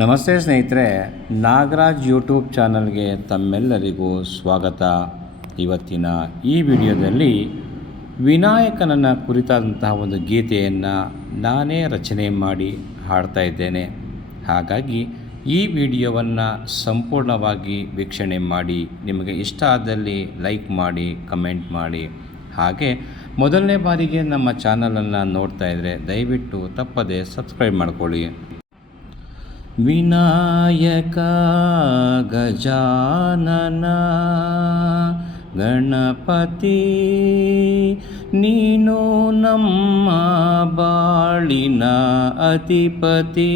ನಮಸ್ತೆ ಸ್ನೇಹಿತರೆ, ನಾಗರಾಜ್ ಯೂಟ್ಯೂಬ್ ಚಾನಲ್ಗೆ ತಮ್ಮೆಲ್ಲರಿಗೂ ಸ್ವಾಗತ. ಇವತ್ತಿನ ಈ ವಿಡಿಯೋದಲ್ಲಿ ವಿನಾಯಕನನ್ನು ಕುರಿತಾದಂತಹ ಒಂದು ಗೀತೆಯನ್ನು ನಾನೇ ರಚನೆ ಮಾಡಿ ಹಾಡ್ತಾ ಇದ್ದೇನೆ. ಹಾಗಾಗಿ ಈ ವಿಡಿಯೋವನ್ನು ಸಂಪೂರ್ಣವಾಗಿ ವೀಕ್ಷಣೆ ಮಾಡಿ, ನಿಮಗೆ ಇಷ್ಟ ಆದಲ್ಲಿ ಲೈಕ್ ಮಾಡಿ, ಕಮೆಂಟ್ ಮಾಡಿ. ಹಾಗೆ ಮೊದಲನೇ ಬಾರಿಗೆ ನಮ್ಮ ಚಾನಲನ್ನು ನೋಡ್ತಾ ಇದ್ದರೆ ದಯವಿಟ್ಟು ತಪ್ಪದೆ ಸಬ್ಸ್ಕ್ರೈಬ್ ಮಾಡ್ಕೊಳ್ಳಿ. ವಿನಾಯಕ ಗಜಾನನ ಗಣಪತಿ ನೀನು ನಮ್ಮ ಬಾಳಿನ ಅಧಿಪತಿ.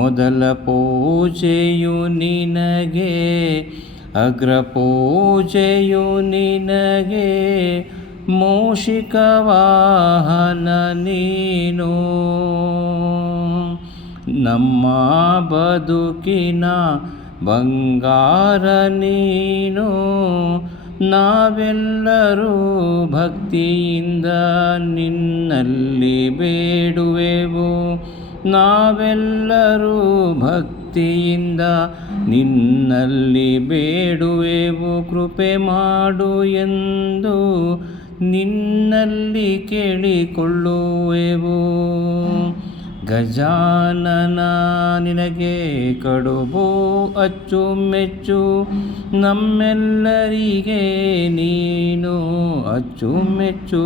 ಮೊದಲ ಪೂಜೆಯು ನಿನಗೆ, ಅಗ್ರ ಪೂಜೆಯು ನಿನಗೆ, ಮೂಷಿಕ ವಾಹನ ನೀನು. ನಮ್ಮ ಬದುಕಿನ ಬಂಗಾರ ನೀನು. ನಾವೆಲ್ಲರೂ ಭಕ್ತಿಯಿಂದ ನಿನ್ನಲ್ಲಿ ಬೇಡುವೆವು. ನಾವೆಲ್ಲರೂ ಭಕ್ತಿಯಿಂದ ನಿನ್ನಲ್ಲಿ ಬೇಡುವೆವು. ಕೃಪೆ ಮಾಡು ಎಂದು ನಿನ್ನಲ್ಲಿ ಕೇಳಿಕೊಳ್ಳುವೆವು. ಗಜಾನನ ನಿನಗೆ ಕಡುಬು ಅಚ್ಚುಮೆಚ್ಚು, ನಮ್ಮೆಲ್ಲರಿಗೆ ನೀನು ಅಚ್ಚುಮೆಚ್ಚು.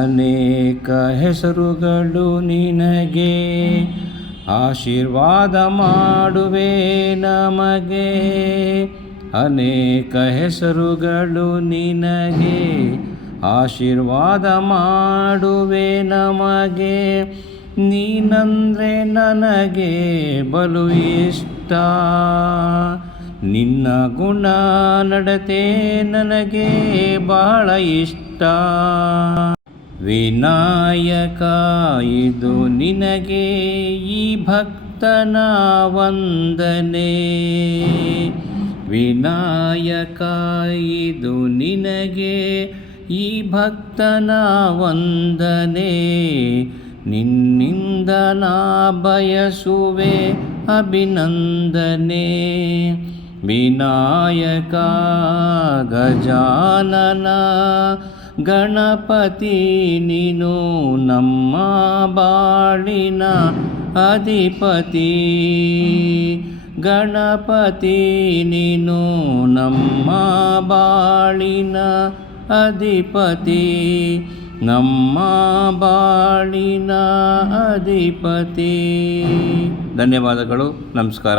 ಅನೇಕ ಹೆಸರುಗಳು ನಿನಗೆ, ಆಶೀರ್ವಾದ ಮಾಡುವೆ ನಮಗೆ. ಅನೇಕ ಹೆಸರುಗಳು ನಿನಗೆ, ಆಶೀರ್ವಾದ ಮಾಡುವೆ ನಮಗೆ. ನೀನಂದರೆ ನನಗೆ ಬಲು ಇಷ್ಟ, ನಿನ್ನ ಗುಣ ನಡತೆ ನನಗೆ ಬಹಳ ಇಷ್ಟ. ವಿನಾಯಕ ಇದು ನಿನಗೆ ಈ ಭಕ್ತನ ವಂದನೆ. ವಿನಾಯಕ ಇದು ನಿನಗೆ ಈ ಭಕ್ತನ ವಂದನೆ. ನಿನ್ನಿಂದ ನಾ ಬಯಸುವೆ ಅಭಿನಂದನೆ. ವಿನಾಯಕ ಗಜಾನನ ಗಣಪತಿ ನೀನು ನಮ್ಮ ಬಾಳಿನ ಅಧಿಪತಿ. ಗಣಪತಿ ನೀನು ನಮ್ಮ ಬಾಳಿನ ಅಧಿಪತಿ. ನಮ್ಮ ಬಾಳಿನ ಅಧಿಪತಿ. ಧನ್ಯವಾದಗಳು. ನಮಸ್ಕಾರ.